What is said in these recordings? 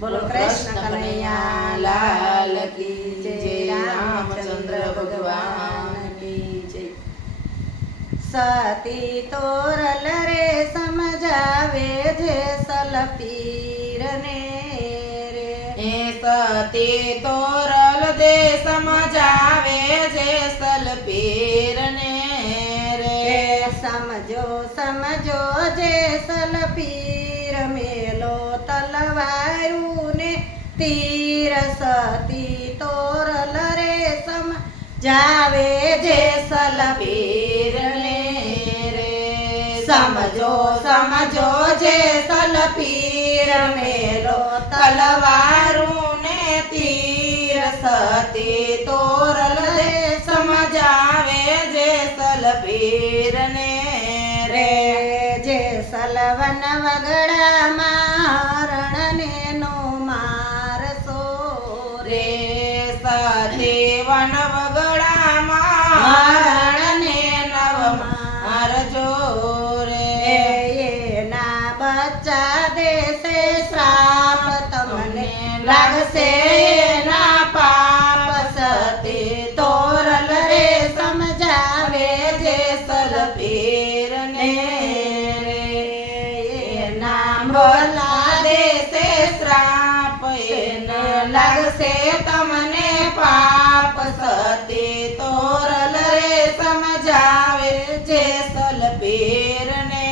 બોલો કૃષ્ણ કનૈયા લાલ કી જય રામચંદ્ર ભગવાન કી જય. સતી તોરલ રે સમજાવે છે સલપીર ને રે. એ સતી તોરલ દે સમજાવે છે સલપીર ને રે સમજો સમજો જે સલપીર મેલો તલવારું ને તીર સતી તોરલ રે સમ જાવે જે સલપીર ને રે. સમજો સમજો જે સલપીર મેલો તલવારું ને તીર સતી તોરલ દે સમજાવે જે સલપીર ને રે. રે જે સલવન વગડા લાગશે તમને પાપ સતી તોરલ રે સમજાવે જે સલપીર ને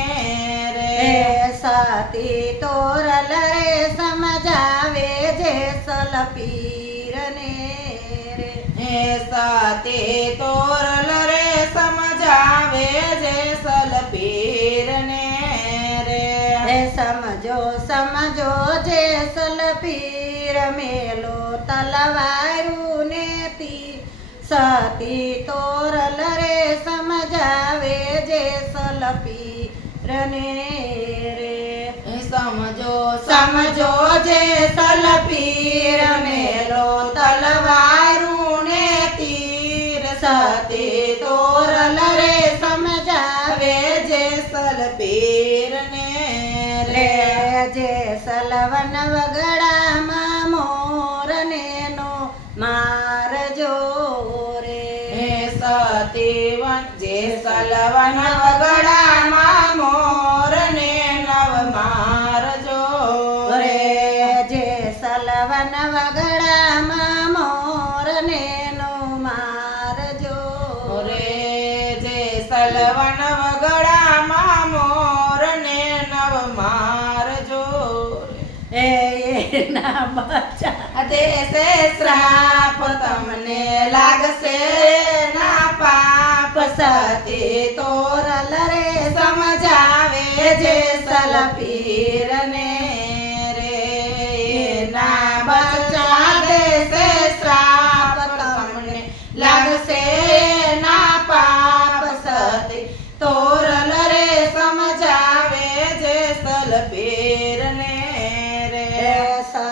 રે. સતી તોરલ રે સમજાવે જે સલપીર ને રે. હે સતી તોરલ સમજો સમજો જે સલપીર મેલો તલવારું ને તી સતી તોરલ રે સમજાવે જે સલપીર ને રે સમજો સમજો જે સલપીર મેલો તલવારું ને તીર. સતી તોરલ રે સમજાવે જે સલપીર ને રે. જે સલવન વગડામાં મોર ને માર જો રે. હે જે સલવન વગડામાં મોર ને નવ મારજો રે. રે જે સલવન વગડામાં મોર નેનો માર જો રે જે સલવન બચ્ચા દેશે શ્રાપ તમને લાગશે ના પાપ સતી તોરલ રે સમજાવે જે સલપીર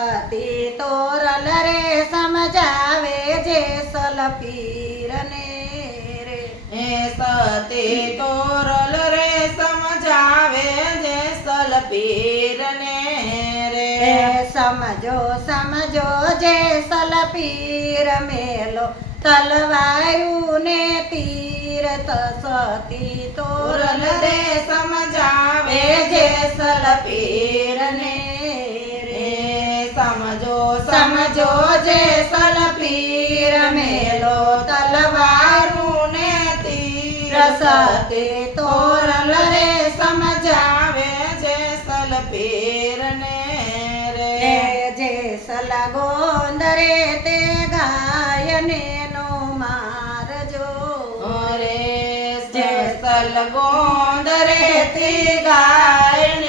સતી તોરલ રે સમજાવે જે સલપીર ને રે હે સતી તોરલ રે સમજાવે જે સલપીર ને એ રે સમજો સમજો જે સલપીર મેલો. તલવાયું ને તીર સતી તોરલ રે સમજાવે જે સલપીર સમજો જે સલપીર મેલો તલવારું ને તીર સતે તોરલ રે સમજાવે જે સલપીર ને રે. જે સલગોંદરે તે ગાયને નો મારજો રે. જે સલગોંદ રે તે ગાયને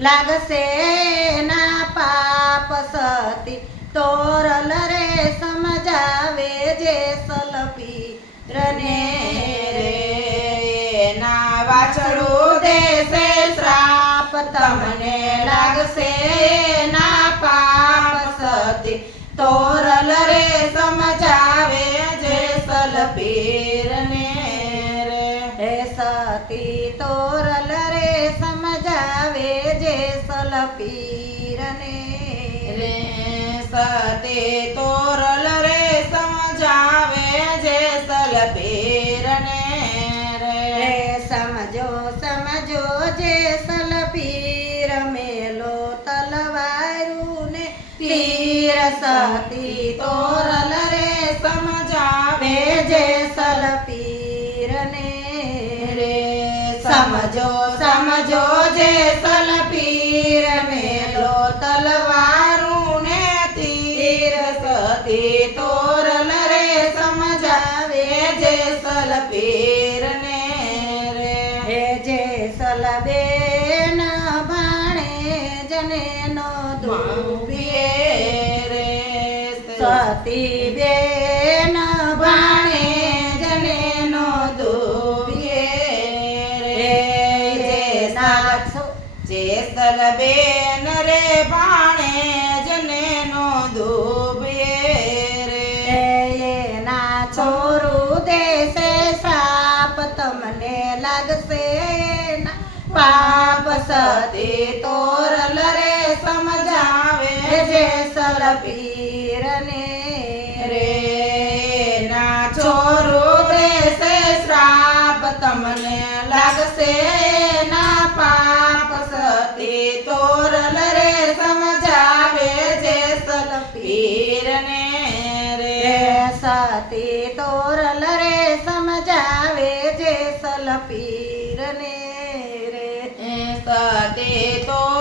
લાગશે ના પાપ સતી. તોરલ રે સમજાવે જે સલપી. રને રે ના વાછડું દેશે શ્રાપ. તમને લાગશે ના પાપ સતી. તોરલ રે સમજાવે જે સલપીર ને સતી તોરલ સલપીરને રે સતે તોરલ રે સમજાવે જે સલ પીરને રે સમજો સમજો જે સલપીર મેલો તલવારું ને તીર સતી તોરલ રે સમજાવે જે સલ પીરને રે સમજો સમજો જે સલપીર સલપીર ને રે. હે જે સલબેન ભાણે જને નો ધૂપીએ રે. સતી બેન ભાણે સતી તોરલ રે સમજાવે જે સલપીરને રે. ના છોરો દેશે શ્રાપ તમને લાગશે, ના પાપ સતી તોરલ રે સમજાવે જે સલપીરને રે. સતી તોરલ તે તો